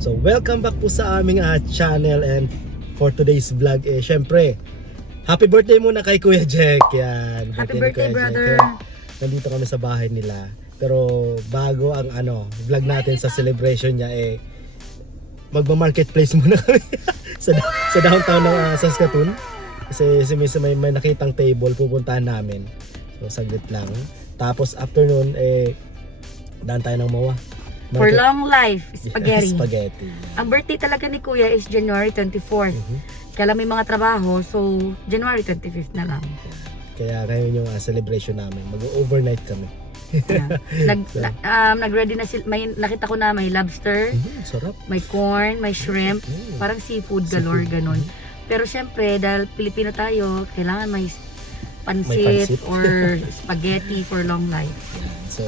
So welcome back po sa aming channel, and for today's vlog syempre happy birthday muna kay Kuya Jack. Yan, Happy birthday, ni Kuya brother. Jack. Yan, nandito kami sa bahay nila. Pero bago ang vlog natin sa celebration niya, magma-marketplace muna kami sa downtown ng Saskatoon. Kasi may nakitang table, pupuntahan namin. So saglit lang. Tapos after nun, daan tayo ng MOA. For long life, spaghetti. Spaghetti. Ang birthday talaga ni Kuya is January 24th. Kaya lang may mga trabaho, so January 25th na lang. Kaya ngayon yung celebration namin. Mag-overnight kami. Yeah. Nag-ready na sila. Nakita ko na may lobster, Sarap. may corn, may shrimp, parang seafood galore, ganun. Pero syempre, dahil Pilipino tayo, kailangan may pansit or spaghetti for long life. So,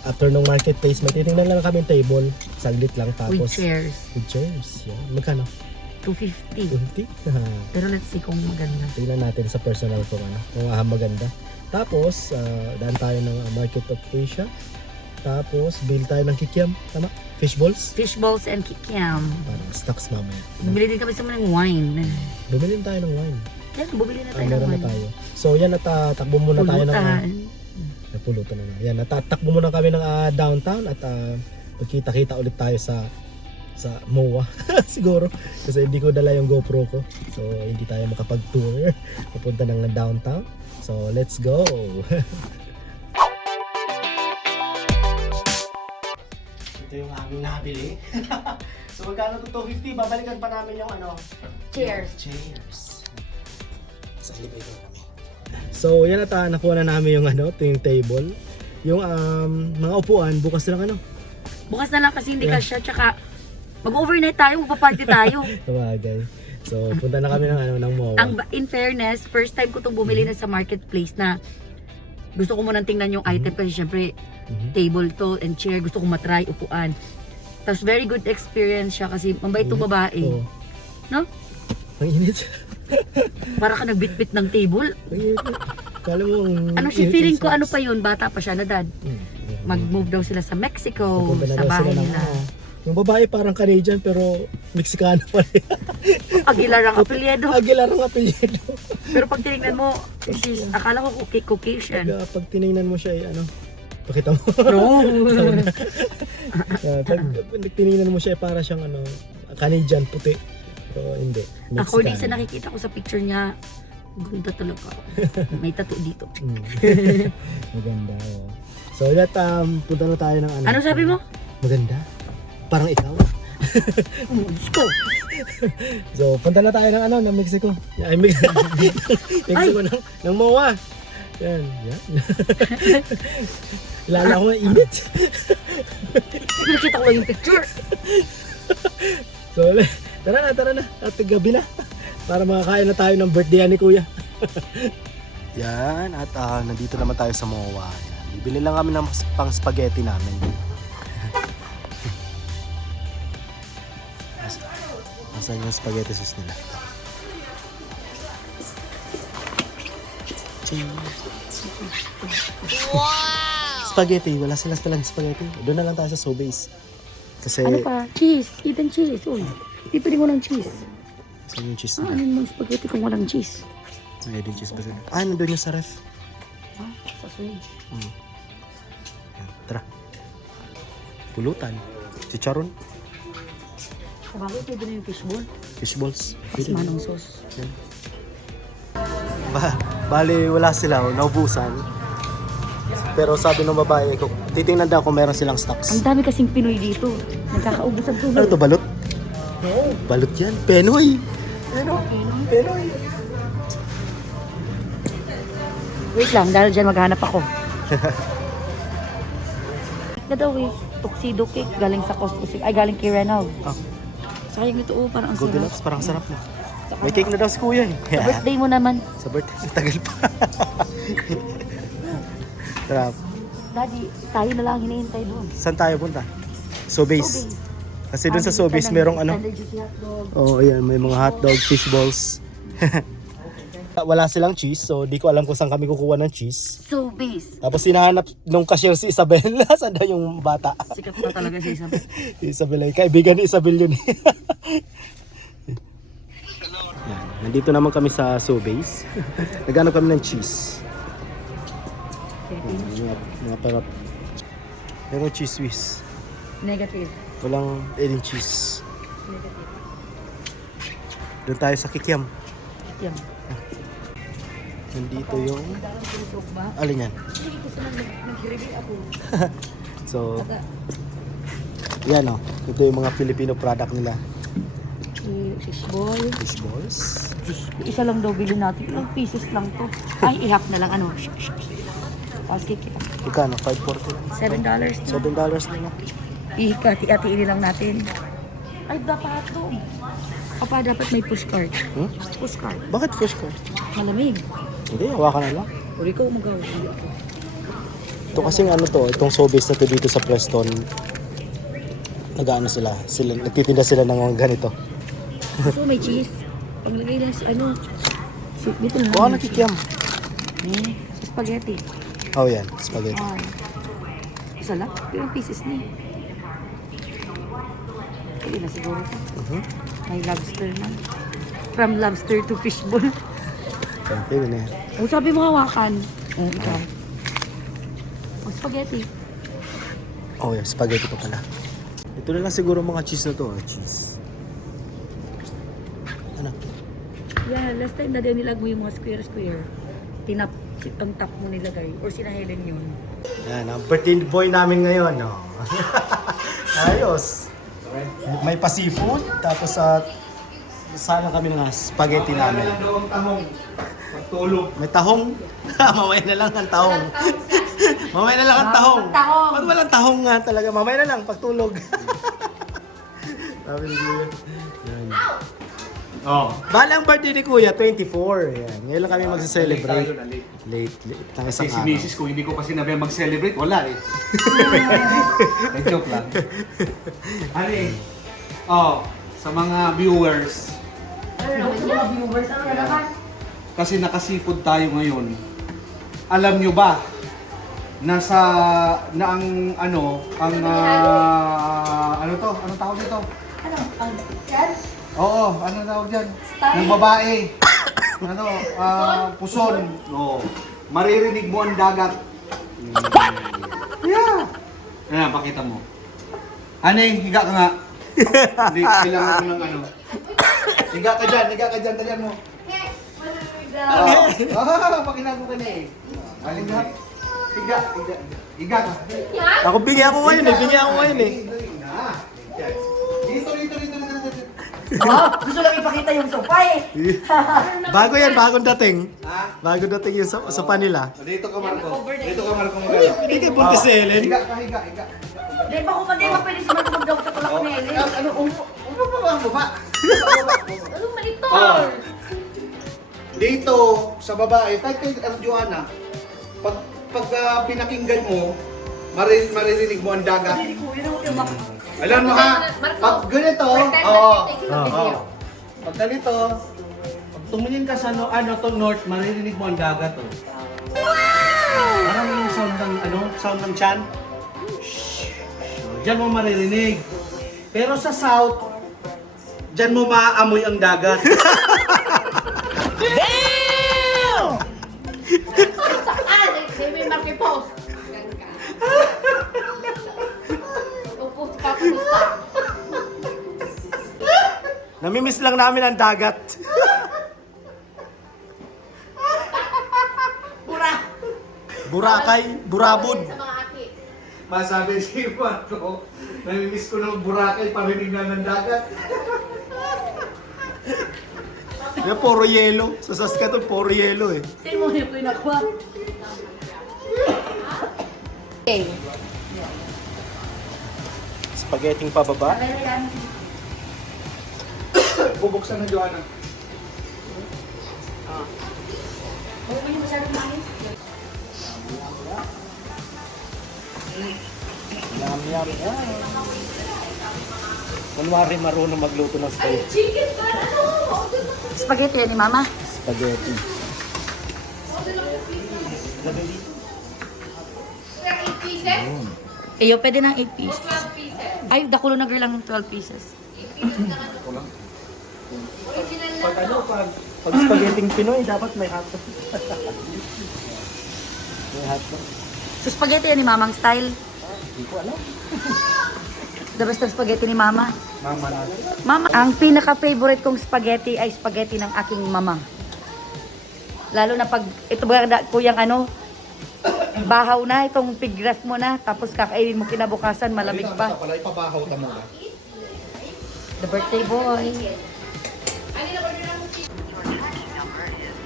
after nung marketplace, magtitingnan lang kami yung table. Saglit lang. Tapos, With chairs. With chairs. Yan. Magkano? 250. 20? Pero let's see kung maganda. Tingnan natin sa personal kung kung maganda. Tapos, daan tayo ng Market of Asia. Tapos, bill tayo ng kikiam. Tama? Fish balls. Fish balls and kikiam. Parang stocks mamaya. Bumili din kami sa mga wine. Bumili tayo ng wine. Kaya bumili na tayo ng Meron na wine. tayo. So, yan, takbo muna tayo ng... Pulutan. Napulutan na. Yan, natatakbo muna kami ng downtown at magkita-kita ulit tayo sa MOA siguro kasi hindi ko dala yung GoPro ko, so hindi tayo makapag-tour papunta ng downtown. So let's go. Ito yung aming nabili. So magkano to? 250. Babalikan pa namin yung Cheers. Cheers. Sa elevator kami. So yan at nakuha na namin yung yung table. Yung mga upuan bukas na lang Bukas na lang kasi hindi ka siya, tsaka mag-overnight tayo, magpa-party tayo. Sabagay. So punta na kami ng MOA. In fairness, first time ko itong bumili na sa marketplace na gusto ko munang tingnan yung item kasi syempre table to and chair, gusto ko matry upuan. Tapos very good experience siya kasi mabait itong babae. Oo. No? Ang init. Para ka nagbitbit ng table. Ang init. Kala mo Ano siya, feeling ko ano pa yun, bata pa siya na dad. Mag-move daw sila sa Mexico, Pupunta na sa daw bahay sila ng, nila. yung babae parang Canadian pero Mexicano pa rin. Aguilar ang apelyido. Aguilar ang apelyido. Pero pag tinignan mo, akala ko Caucasian. Pag tinignan mo siya pakita mo. No. Pag tinignan mo siya para siyang Canadian puti. Pero hindi. Mexicano. According sa nakikita ko sa picture niya, ganda talaga. May tattoo dito. Maganda. So that punta na tayo ng Ano sabi mo? Maganda. Parang ikaw. Gusto. So punta na tayo ng Mexico. Ay, Mexico ng MOA. Yan. Lala ko ng init. Nakita ko lang yung picture. So tara na. At gabi na. Para makakain na tayo ng birthday ni Kuya. Yan. At nandito naman tayo sa MOA. Yan. Bibili lang kami ng pang spaghetti namin. Nasaan yung spaghetti sauce nila? Wow! Spaghetti. Wala silang spaghetti. Doon na lang tayo sa Sobeys. Kasi... Ano pa? Cheese. Even cheese. Uy. Hindi pwede mo ng cheese. Saan yung cheese Ano nila? yung spaghetti kung walang cheese? Ay, din cheese ba sila? Nandun yung sa ref. Sa fridge. Yan, tara. Pulutan. Chicharon. Sa bagay, pwede na yung fishball. Fish balls. Mas manong sauce. Yan. Bali, wala sila. Naubusan. Pero sabi ng babae ko, titingnan daw kung meron silang stocks. Ang dami kasing Pinoy dito. Nagkakaubos ang Ano tulog. to, balot? Oo. Balot yan. Penoy. Penoy. Wait lang, dahil dyan maghanap ako. Na daw eh. Tuxedo cake galing sa Costco. Ay, galing kay Reynolds. Ah. Sayang ito, parang ang Golden sarap. Nuts, parang sarap na. May cake na daw si Kuya eh. Sa birthday mo naman. Sa birthday, tagal pa. Sarap. Daddy, tayo na lang hinihintay doon. Saan tayo punta? Sobeys. Kasi doon sa Sobeys merong Tender juicy hotdog. Oh, ayan, may mga hotdog, fish balls. Wala silang cheese, so di ko alam kung saan kami kukuha ng cheese. So piece. Tapos hinahanap nung cashier si Isabel. Saan daw yung bata? Sikat na talaga si Isabel. Si Isabel ay kaibigan ni Isabel yun. Yan. Nandito naman kami sa Sobeys. Naghanap kami ng cheese. Mga parap. Pero cheese whiz. Negative. Walang any cheese. Negative. Doon tayo sa Kikiam. Yan. Nandito yung... Darang tutok ba? Alin yan? Hindi ko sa nag-reveal ako. So, Aga. yan o. Ito yung mga Filipino product nila. Fishball. Fish balls. Isa lang daw bilhin natin. Ilang pieces lang to. Ay, ihap na lang. Ano? Tapos kikita. Ikano? $5.40? $7 na. $7 na lang. Ihati-hatiin lang natin. Ay, dapat to. Papa, dapat may push cart. Hmm? Push cart. Bakit fish card? Malamig. Hindi, hawakan na lang. O, ikaw magawa. Hindi ako. Ito kasing ano to, itong Sobeys na to dito sa Preston. Nag-ano sila, nagtitinda sila ng mga ganito. So, may cheese. Paglagay lang sa ano. Dito lang. Kuha na Kikiam. Sa spaghetti. Oh yan, spaghetti. Ay. Isa lang. Ilang pieces na eh. Hindi na siguro. May lobster na. From lobster to fishball. Siyempre, yun eh. O sabi mo hawakan. Ikaw. O spaghetti. Oh yan, spaghetti pa pala. Ito na lang siguro mga cheese na to. Cheese. Ano? Yeah, last time na din nilag mo yung mga square-square. Tinap, ang top mo nilagay. Or sina Helen yun. Yan, ang birthday boy namin ngayon. No? Ayos. May pa-seafood, tapos sana kami ng spaghetti namin. May tahong. Mamaya na lang ang tahong. Mamaya na lang ang tahong. Tahong. Pag walang tahong nga talaga, mamaya na lang pagtulog. Sabi ni Kuya. Yan. Oh. Balang birthday ni Kuya, 24. Yan. Ngayon lang kami magsa-celebrate. Late. Ng Kasi isang si araw. Mrs. kung hindi ko pa sinabi mag-celebrate, wala eh. May joke lang. Ano eh? Oh, sa mga viewers, Ano mga viewers? Ano naman? kasi naka-seafood tayo ngayon. Alam nyo ba na ang ano to? Anong tawag dito? Ano? Yan? Oo, ano tawag dyan? Style? Ng babae. Ano, puson. Oo. Maririnig mo ang dagat. Yeah. Ayan, pakita mo. Honey, higa ka nga. Hindi, kailangan ko ng ano. Higa ka dyan, dalian mo. Pakinago ka na eh. Higa ka. Ako bigyan ako ngayon eh. Dito. Oh, gusto lang ipakita yung sofa eh. Bago yan, bagong dating. Ha? Bago dating yung sa panila. Dito ka, Marco. Dito ka, Marco. Hindi ka punta si Ellen. Higa ka. Di ba kung hindi mapwede si Marco magdaw sa tulak ni Helen? Ano, ba ang baba? Anong malito? Oh. Dito, sa babae, kahit kay Joanna, pag pinakinggan mo, maririnig mo ang dagat. Hindi ko, yun ang yung Alam mo ha, pag ganito, pag ganito, pag tumingin ka sa to north, maririnig mo ang dagat oh. Parang yung sound ng chan. Diyan mo maririnig. Pero sa south, diyan mo maaamoy ang dagat. May markipos. Upos ka, kumusta? Namimiss lang namin ang dagat. Pura. Boracay, Burabod. Sa mga aki. Masabi si Marco, namimiss ko ng Boracay, parinig na ng dagat. Yan, puro yelo. Sa Saskatoon, puro yelo eh. Sino mo yung pinakuha? Okay. Spaghetti pababa. Bubuksan na Joanna. Huwag mo yung masyadong manis. Yum, yum, yum. Kunwari marunong magluto ng spaghetti. Chicken ba? Ano? Spaghetti yan ni Mama. Spaghetti. pieces? Iyo, pwede ng 8 pieces. 12 pieces. Ay, dakulo na girl lang ng 12 pieces. Original na Pag to. ano, pag spaghetti Pinoy, dapat may hotdog. May hotdog. So, spaghetti yan ni Mamang style. Hindi ko alam. The best of spaghetti ni Mama. Mama na. Mama, ang pinaka-favorite kong spaghetti ay spaghetti ng aking mama. Lalo na pag, ito ba kuyang ano, bahaw na, itong pigras mo na, tapos kakainin mo kinabukasan, malamig pa. Pala, ipabahaw ka muna. The birthday boy. Ano na order ng Number is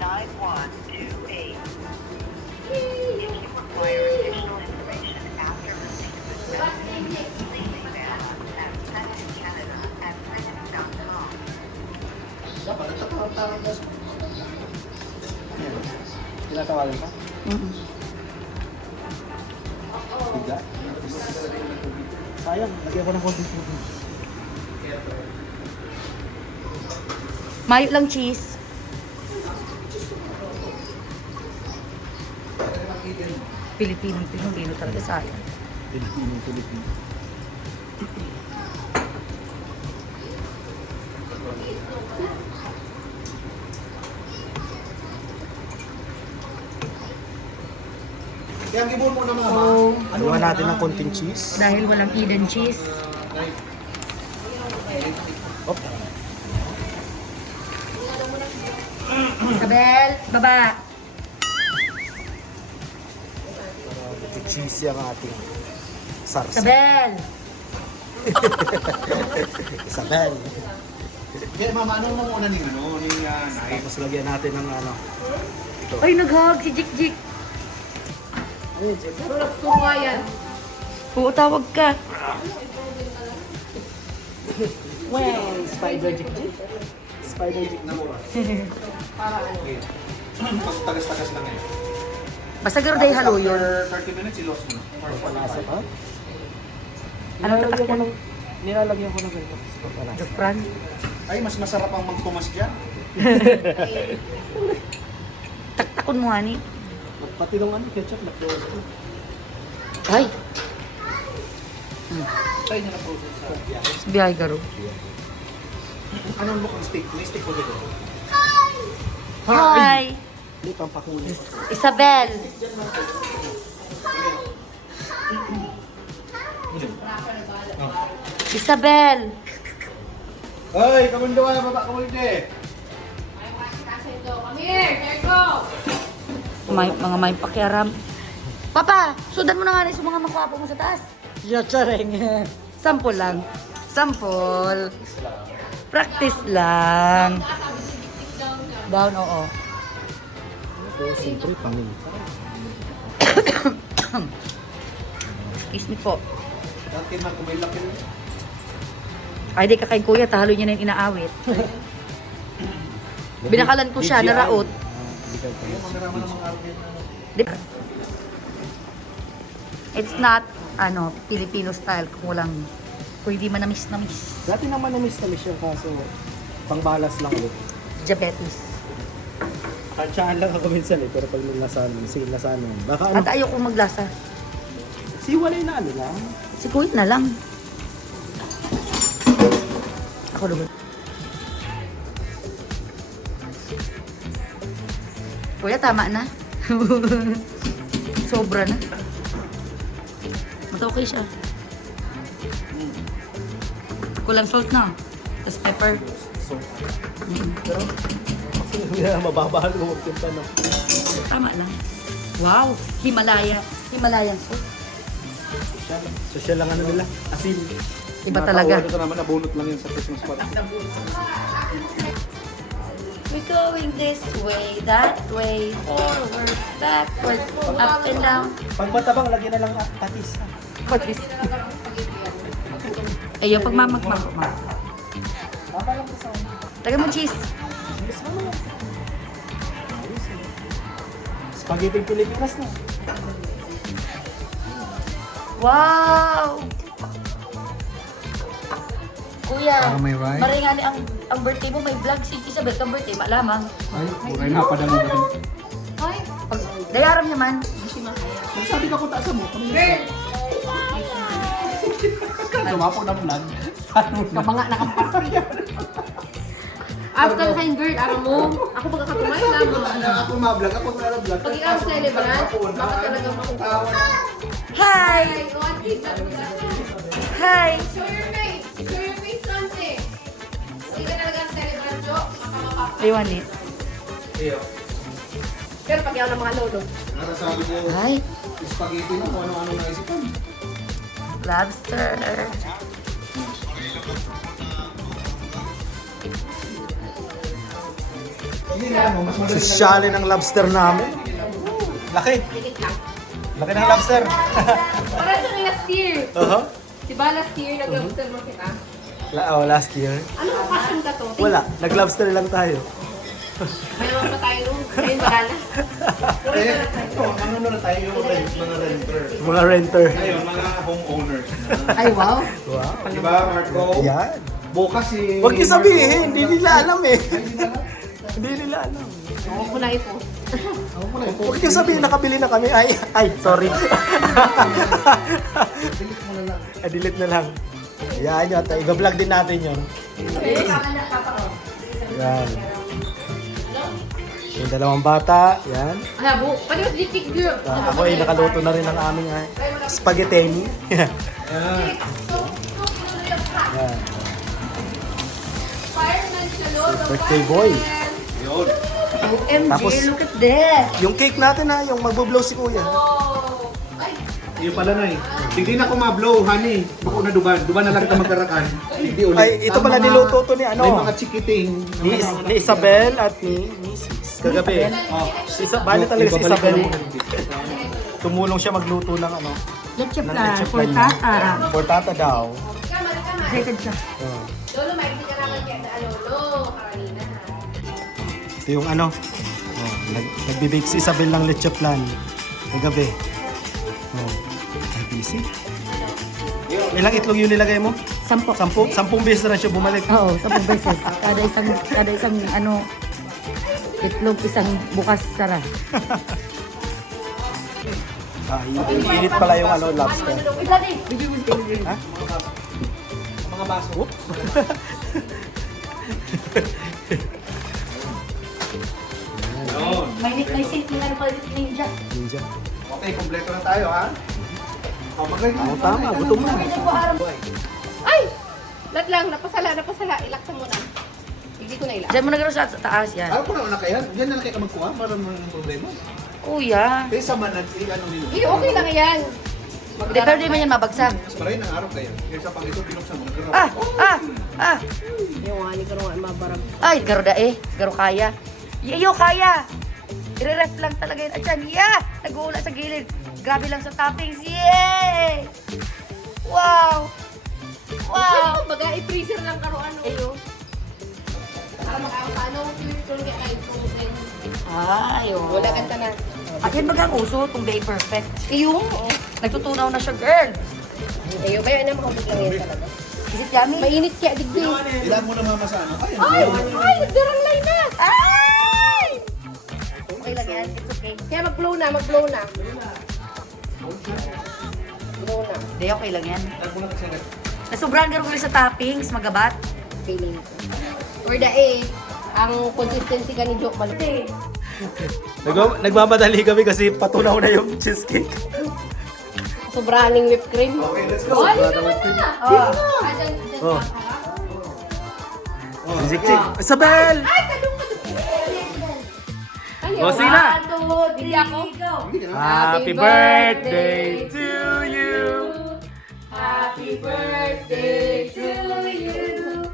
2700-1540-9128. If you require additional information after receipt of this message, please email us at sendincanada@print.com. Dapat nagtatawag ka. Tinatawagan ka? Mm-mm. Bigla? Sayang, lagyan ko ng konting tubig. Mayo lang cheese. Pilipino talaga sayang. Pilipino. Kaya ang gibon mo na mga So, Gawa natin ng konting cheese. dahil walang Eden cheese. Op. Isabel, baba. Cheesy ang ating sarsa. Isabel. Isabel. Kaya mama, ano mo muna ning ano, ning knife? Tapos lagyan natin ng ano. Ay, nag-hug si Jik Jik. suwa yan? Oo, tawag ka. Well, spider jig. Spider jig na mura. Pag tagas-tagas lang yan. Basta garo day halo yun. After 30 minutes, ilos mo na. Palasa pa? Ano tatak yan? Nilalagyan ko ng ganito. Palasa. The front. Ay, mas masarap ang magtumas dyan. Taktakon mo, ani. Pati nung ano, ketchup na close ko. Ay, Try niya na frozen sa biyahe garo. Anong look ang steak? May steak ko dito. Hi! Hindi, pampakuli. Isabel. Isabel. Ay, kamunduan na baba, kamunduan. Come here, there you go. Mga may pakiaram. Papa, sudan mo na nga rin sa mga makwapo mo sa taas. Yeah, charing. Sample lang. Sample. Practice lang. Down, oo. Ito, siyempre, paminta. Excuse me po. Dati na kumilak yun. Ay, di ka kay kuya, talo niya na yung inaawit. Binakalan ko siya, naraot. Ayun, mamiraman ng mga army na Di- It's not, Filipino style kung walang, kung hindi manamis-namis. Dati naman na-miss siya kaso pangbalas lang ulit. Diabetes. Kansyahan lang ako minsan pero pag nasahan, sige nasahan mo. Baka ano, At ayoko maglasa. siwalay na ano lang. Si kuya na lang. Ako naman. Kuya, tama na. Sobra na. Mas okay siya. Kulang salt na. Tapos pepper. So, pero hindi na mababahal ko magpunta no. Tama na. Wow! Himalayan salt. Social lang ano nila. Asin. Iba talaga. Ito naman, nabunot lang yun sa Christmas party. We're going this way, that way, forward, backward, up and down. Pag matabang, lagyan na lang patis. What is? Ayun, pag mamagmag ko, ma. Tama lang sa Lagyan mo cheese. Spaghetti Pilipinas na. Wow! Kuya, Para may rhyme? maringani ang birthday mo, may vlog si Isabel kang birthday, malamang. Ay, puray na pa mo rin. Hoy, Pag dayaram naman. Sabi ka kung taasa mo. girl. Sumapo ng vlog. Kabanga na kang party. After kayong girl, aram mo. Ako pagkakatumay lang. Ako ma-vlog, ako na-vlog. Pag ikaw celebrant, baka talaga makukuha. Hi! Hi, Auntie. Hi! Show your face. Show your face, Auntie. Hindi ka talaga ang celebrant, Jo. Makamapapa. Iwan eh. Iyo. Pero pag yaw ng mga lolo. Nakasabi ko, Hi! spaghetti na kung ano-ano naisipan. Lobster. Hindi na ano, mas madali Sosyali ng lobster namin. Laki. Dikit lang. Laki ng lobster. Para sa last year. Diba last year nag-lobster mo kita? Last year. Ano ang passion ka to? Wala, nag-lobster lang tayo. Mayroon pa tayo nung. Ngayon wala na. Eh, ito, ano na tayo yung mga renter. Mga renter. Ngayon, mga homeowners. Ay, wow. Wow. Diba, Marco? Yan. Bukas si... Huwag niyo sabihin, hindi nila alam eh. Hindi nila alam. Huwag mo na i-post. Huwag niyo sabihin, nakabili na kami. Ay, sorry. Delete na lang. Yan yun, i-vlog din natin yun. Yan. Yung dalawang bata, yan. Ay, bu. Pwede mas dikit, girl. Ako ay nakaluto na rin ang aming spaghetti. Yan. Fireman siya, lolo. Birthday boy. Yun. OMG, Tapos- look at that. Yung cake natin ha, yung magbo-blow si kuya. Oh. Ay, Yung pala na eh. Hindi na ako ma-blow, honey. Bako na duban. Duban na lang ka magkarakan. Hindi ulit. Ay, ito pala Ang mga- niluto to ni ano? May mga chikiting. Ni Isabel at ni Mrs. Kagabi. Oh. Bali talaga si Ibabalik Isabel. ko lang. Tumulong siya magluto ng ano. Leche Ng plan leche for plan. tata. For tata daw. kama. Excited siya. Oh. Lolo, may hindi ka naman kaya na lolo. Karalina. Ito yung ano. Oh, nagbibake si Isabel ng leche plan. Kagabi. Oh. Ay, busy. Ilang itlog yung nilagay mo? 10. 10 beses na siya bumalik. Oo, 10 beses. Kada isang ano, itlog isang bukas sara. Init pala yung ano, lobster. Ha? Mga baso. Yun. May sit, may ano pala dito ninja. Ninja. Okay, kompleto na tayo ha. Oh, magaling Oo, tama. Gutom na. Ay! Lat lang, napasala. Ilaksan mo na. Hindi ko na ilak. Diyan mo na gano'n sa taas yan. Ayaw ko na kaya. Diyan na lang kayo ka magkuha para mga problema. Kuya. Pero sa manad, ano nila. Hindi, okay lang yan. Hindi, pero di man yan mabagsak. Mas maray ng araw kayo. Yung sa pangito, pinuksan mo. Nagkaroon. Ah! Yung nga, ni ko nga mabarag. Ay, garo da eh. Garo kaya. Iyo, kaya! I-ref lang talaga yun. At yan, yeah! Nag-uula sa gilid. Grabe lang sa toppings. Yay! Wow! Wow! Baga, i-freezer lang karoan ulo. Para makakapano, tulong kaya kayo frozen. Ay, oh. Wala kanta na. At yan bagang uso, itong day perfect. Iyo! Nagtutunaw na siya, girl. Ayaw, kaya na makabig lang yan talaga. Is it yummy? Mainit kaya digdi. Ilan mo na mama sa ano? Ay! Ay! Nagdarang line na! Ay! Okay lang yan. It's okay. Kaya mag-blow na, mag-blow na. Blow na. Hindi, okay lang yan. Ilan mo na kasi. Nasobrahan garo sa toppings, magabat. Feeling ko. Or the A, ang consistency ka ni Joe Malute. Nagmamadali kami kasi patunaw na yung cheesecake. Sobrahan ng whipped cream. Okay, let's go. Oh, hindi naman na! Oh. Cheesecake. Isabel! Ay, talong ka O, sila! 1, 2, 3, go! Happy birthday to you! Happy birthday to you.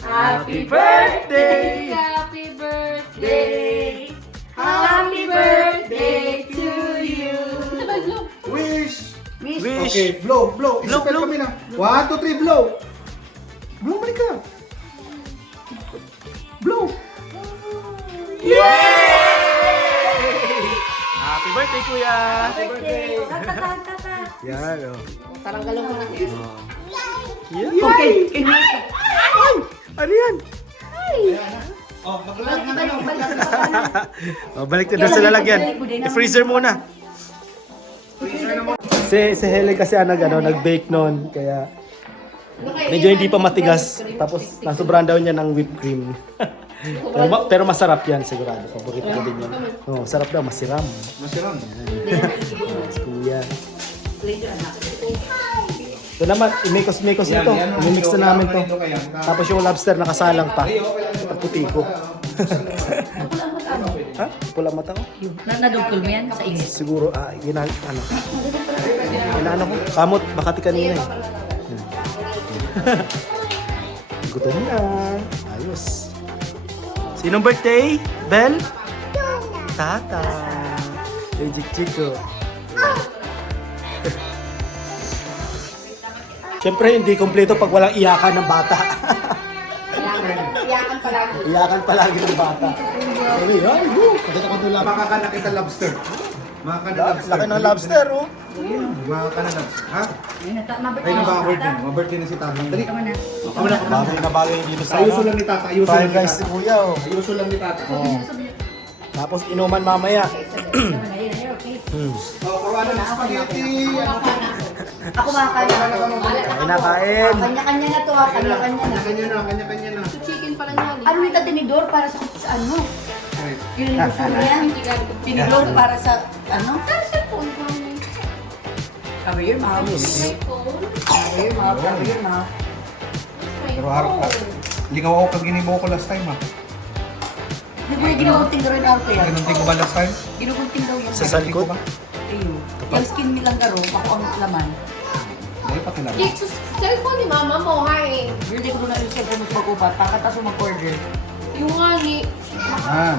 Happy birthday! Happy birthday. Happy birthday to you. Sabay, blow. Wish! Miss, Wish! Okay, blow, blow. Blow, Isipin blow. kami na. 1, 2, 3, blow! Blow, balik ka. Blow! Happy birthday, kuya! birthday! Tata, tata. Yan, oh. Taranggalong mo na. Yeah. Okay, kini. Ano yan? Oh, mag-vlog na kayo. Oh, balik na doon sa lalagyan. I-freezer muna. Si Helen kasi nag-bake noon, kaya medyo hindi pa matigas. Tapos nasubrahan daw niya ng whipped cream. pero masarap yan sigurado. Paborito ko din yan. Oh, sarap daw, masiram. Masiram. Si Kuya. Ito naman, imikos-mikos ito. Imimix na namin to. Tapos yung lobster nakasalang pa. At puti ko. Ha? Pulang mata ko? Nadugkol mo yan sa init. Siguro, inaano ko. Kamot, bakati kanina eh. Gutom na. Ayos. Sinong birthday? Bel? Tata. Kay Chico. Siyempre, hindi kompleto pag walang iyakan ng bata. Iyakan palagi ng bata. Sabi, ay, pagkita ko doon lang. Makakanak kita lobster. Makakanak lobster. Laki ng lobster, oh. Makakanak lobster. Ha? Ay, nabaka-birthday. Mabirthday na si Tata. Dali. Kama na. Bagay na bagay dito sa Ayuso lang ni Tata. Ayuso lang fried ni rice si Tata. Kuya, oh. Ayuso lang ni Tata. Tapos inuman mamaya. Oh, kuruan ng spaghetti. Ako makakaya. Kinakain. Kanya-kanya na to, kanya-kanya na. Kanya-kanya na. Chicken pala niya. Ano nito tinidor para sa ano? Okay. Yun yung gusto mo yan. Tinidor para sa ano? Phone ko. Cover your mouth. My phone. Cover your mouth. Cover your mouth. My Pero harap ka. Ligaw ako pag ginibo ko last time, ha? Di ba yung ginugunting daw rin ako yan? Ganun ko ba last time? Ginugunting daw yan. Sa salikod? Ayun. Yung skin nilang garo, ako ang laman. Dahil pakilala. Kik, cellphone ni mama mo, hi. Birthday ko doon na yung cellphone mo sa mag-upat. Pakataso mag-order. Yung nga ni... Yan.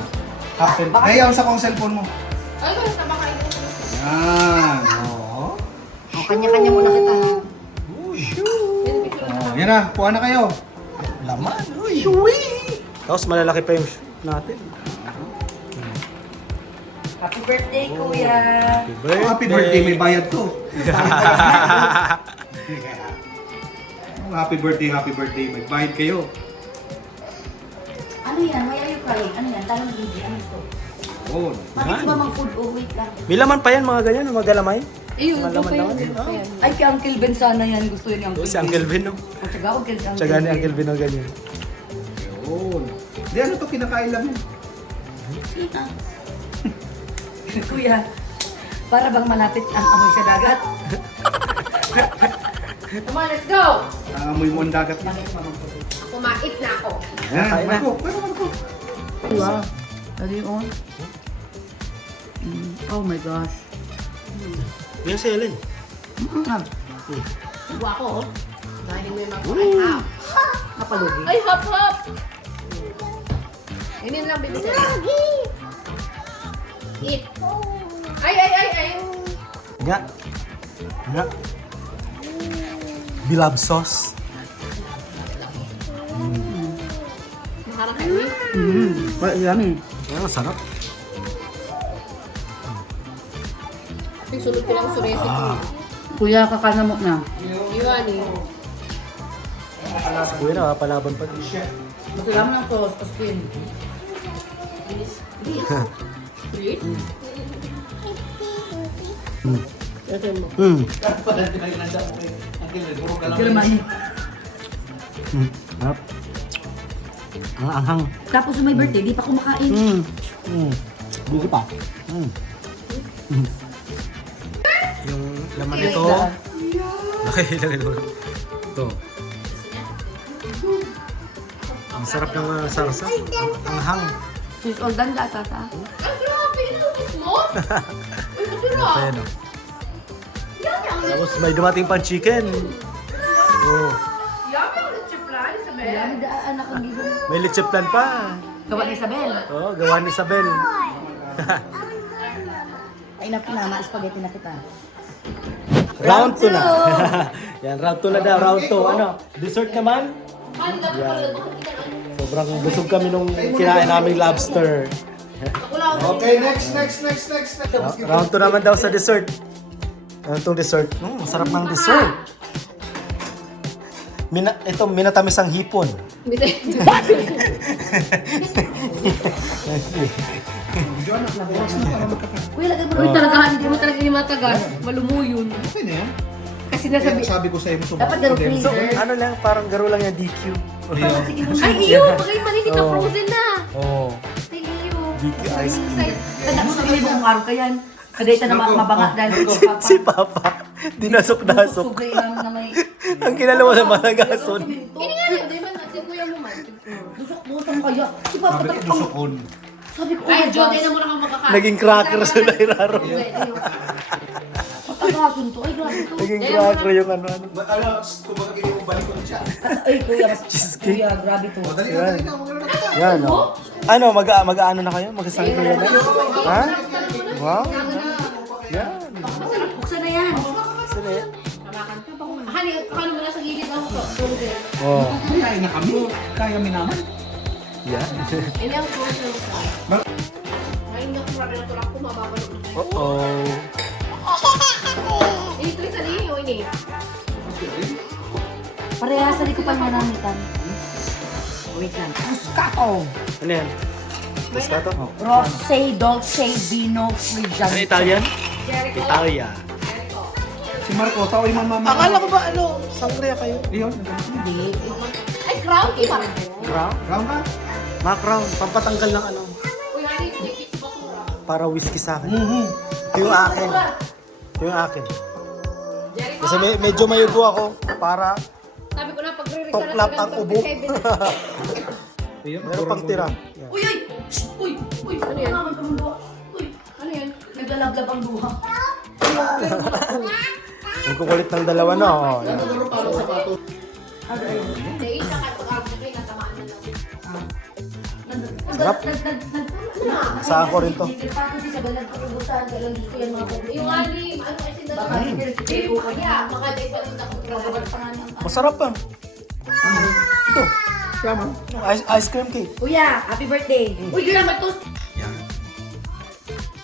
Captain. Nahiyaw sa kong cellphone mo. Ay, ganun sa baka ito. Yan. Oo. O, kanya-kanya muna kita. Oh, yan na. Kuha na kayo. Laman. Uy. Tapos malalaki pa yung natin. Happy birthday, kuya! Oh, happy birthday. May bayad to. Oh, happy birthday. May bayad kayo. Ano yan? Why are you crying? Ano yan? Tanong hindi. Ano ito? Oh. Bakit ba mang food? Oh, wait lang. May laman pa yan, mga ganyan, mga galamay. Ayun, Mga laman-laman. Ay, kay Uncle Ben sana yan. Gusto yun ni Uncle Ben. Si Uncle Ben, no? O, tsaga ako kay Uncle Tsaga ni Uncle Ben, no, ganyan. Yun. Di ano to kinakain lang yun. Kuya, para bang malapit ang amoy sa dagat? Come on, let's go! Naamoy mo ang dagat na. Kumait na ako. Yan. Marco. Wow. Ano yun? Oh my gosh. Yan si Helen. Iwa ako, oh. Dahil may mga hap. Kapalugi. Ay, hap, hap! Ganyan lang, baby. Eat. Ay! Nga. Bilab sauce. Maharap kayo, Yummy. Yan, sarap. Sulod ko lang sa recipe. Kuya, kakana mo na. Iwan eh. Si Kuya nakapalaban pa din. Gusto lang ng sauce, skin. Kiraman. Harap. Ang anghang. Tapos may birthday, di pa kumakain. Buki pa. Yung laman nito. Laki ito. Ito. Ang sarap ng sarsa. Ang anghang. Sis, all done data ta. Ay, grabe! Ito mismo? Uy, masarap! Ayan, oh. Tapos may dumating pang chicken. Oh. Yummy ang lechiplan, Isabel. Dami daan ako gibo. May leche plan pa. Gawa ni Isabel. Oh, gawa ni Isabel. Ay, napinama, spaghetti na kita. Round 2 na. Yan, round 2 na daw. Round 2. Ano? Dessert naman? Ay, dapat pala makikita ng Sobrang busog kami nung kinain naming lobster. Okay, next. Round 2 naman daw sa dessert. Ano itong dessert? Masarap ng dessert. ito, minatamis ang hipon. Joanna, oras na para magkakain. Kuya, lagay mo Uy, na. talaga, hindi mo talaga yung matagas. Malumuyon. Okay na yan. Kasi Kaya nasabi... sabi ko sa'yo, ito Dapat garo freezer. Ano lang, parang garo lang yung DQ. Sige mo. Ay, iyo! Bagay maninig na Oo. frozen na. Oo. Ay, iyo. DQ ice cream. Tanda mo sa mga ibang araw ka yan. Kada ito na mabanga dahil ko, Papa. Si Papa, dinasok-dasok. Sugay lang na may... Ang kinalawa sa malagason. Hindi nga rin, di ba na? Si Kuya mo man. Busok-busok kaya. Si Papa Sabi ko, takpang. busokon. Sabi ko, Ay, oh my Joe, gosh. di na mo na kang makakain. Naging cracker sa Nairaro. Patagasun to. Ay, grabe to. Naging cracker yung ano. Ano, kumbaga hindi mo balik ko siya. Ay, kuya, mas Cheesecake. kuya, grabe to. Dali na, magano na kita. Yan, o. Ano, mag-ano na kayo? Mag-asang kayo na? Ha? Wow. Yan. Buksan na yan. Saan na yan? Hani, kakano mo na sa gilid ako to. Frozen. Oh. Kaya na kami. Kaya kami naman. Yan. Hindi ako frozen sa. Ngayon na kung marami na tulak ko, mababalo. Uh-oh. Ito yung sali, o ini. Parehas sa ko pa manamitan. Wait lang. Moscato. Ano yan? Moscato? Rosé, Dolce, Vino, Frigiano. Ano, Italian? Jericho. Italia. Si Marco, tao yung mama. Akala ko ba ano? Sangria kayo? Iyon, Hindi. Ay, crown, iba. Crown? round ka? Crown. Pampatanggal ng ano. Uy, honey, slikit sa basura. Para whiskey sa akin. Mhm. Ito yung akin. Ito yung akin. Jericho. Kasi medyo mayugo ako para Sabi ko na, pag-re-reserve tuklap ang ubo. Iyon, Meron pang tira. Yan. Uy, uy! Shh! Uy! Uy! Ano yan? Naman kang duha. Uy! Ano yan? Naglalablab ang duha. Ang kukulit ng dalawa, no? Oh, yan. Pero parang sapatos. Hindi, isa ka, pag-arap na kayo, natamaan na lang. Sarap. Saan ko rin to? Yung honey, ano kasi na Baka kaya, makadait pa rin ako. Masarap pa. Ito. Tama. Ice cream cake. Kuya, happy birthday! Uy, grabe to!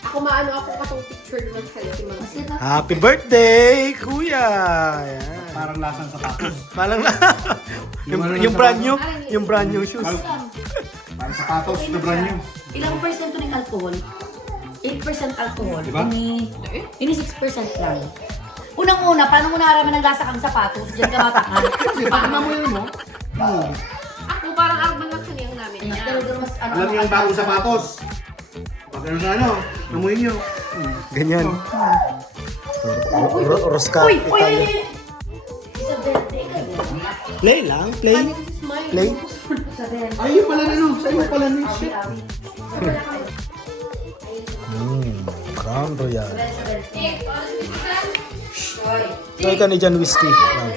Ako maano ako katong picture naman sa'yo si Mama. Happy birthday, kuya! Yan. Parang lasang sapatos. Malang na. yung brand new, yung brand new shoes. Parang sapatos na brand new. Ilang percent to ng alcohol? 8% alcohol. Diba? Ini 6% lang. Unang-una, paano mo naaraman ng lasa kang sapatos? Diyan ka matakan. Bakit na mo yun, no? Ako parang arman lang kaniyang namin niya. Pero mas ano. Alam niyo yung bagong sapatos. Pag ano sa ano, amuin niyo. Ganyan. Rosca. Uy! Uy! Uy! Uy! Sa birthday ka Play lang, play. Smile. Play. Sa birthday. Ay, yung pala na no. Sa'yo pala na yung shit. Crown Royal. Eh, oras ni Susan. Ito ay Canadian whiskey. Yan.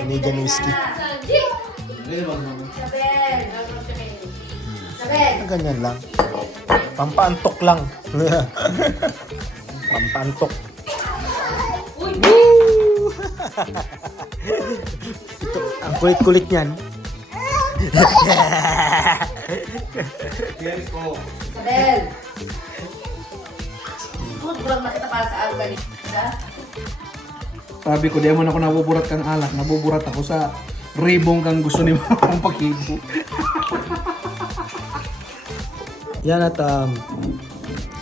Canadian whiskey. Sanji. Ganyan lang. Pampaantok lang. Pampaantok. Ito, ang kulit-kulit niyan. Yes, oh. Isabel! Kurang nakita para sa organisa. Sabi ko, di mo ako nabuburat kang alak. Nabuburat ako sa ribong kang gusto ni Mama pagkibo. Yan at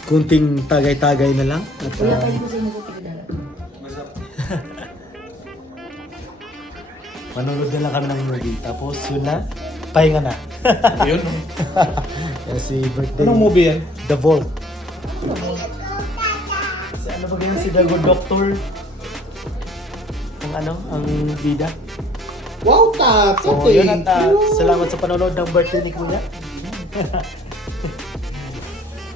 kunting tagay-tagay na lang. At, Kuya, pwede ko sa inyo kung pinadala. manonood na lang kami ng movie. Tapos yun na, pahinga na. Yun. Yan si birthday. Anong movie yan? The Vault. Si ano ba ganyan si The Good Doctor? Ang ano, ang bida. Wow, tats! So yun at salamat sa panonood ng birthday ni Kuya.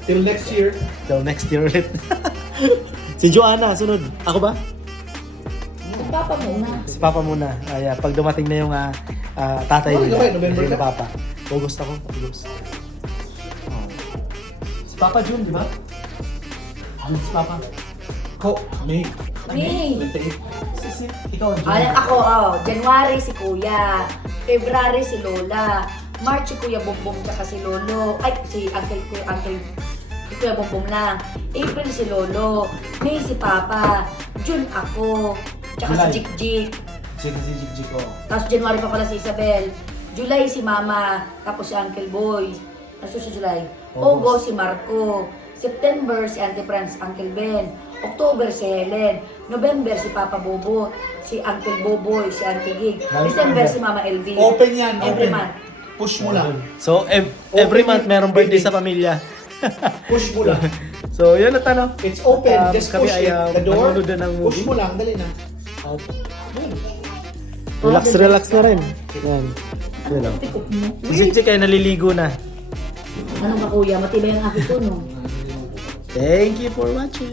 Till next year. Till next year ulit. Si Joanna, sunod. Ako ba? Si Papa muna. Si Papa muna. Ay, pag dumating na yung tatay Oh, nila. okay, November Hindi na ka? Papa. August ako. August. Oh. Si Papa June, di ba? June si Papa. Ko, May. Me! Ikaw, June. Alam ako, January si Kuya. February si Lola. March si Kuya Bumbum tsaka si Lolo. Ay, si Uncle si Kuya Bumbum lang. April si Lolo. May si Papa. June ako. Tsaka July. si Jikjik. Sino si Jig ko? Tapos January pa pala si Isabel. July si Mama. Tapos si Uncle Boy. Ano sa July? August si Marco. September si Auntie Franz, Uncle Ben. October si Helen. November si Papa Bobo. Si Uncle Boboy, si Auntie Gig. December si Mama LV. Open yan, Every open. month. Push mo lang. So, every Open month yung merong birthday building. sa pamilya. Push mo lang. So, yun na tanong. It's open. Just kami push ay it. The door. nanonood na ng Push movie. mo lang. Dali na. Relax na rin. Yan. Yun lang. Si Chick ay naliligo na. Ano ba kuya? Matibay ang ako to, no? Thank you for watching.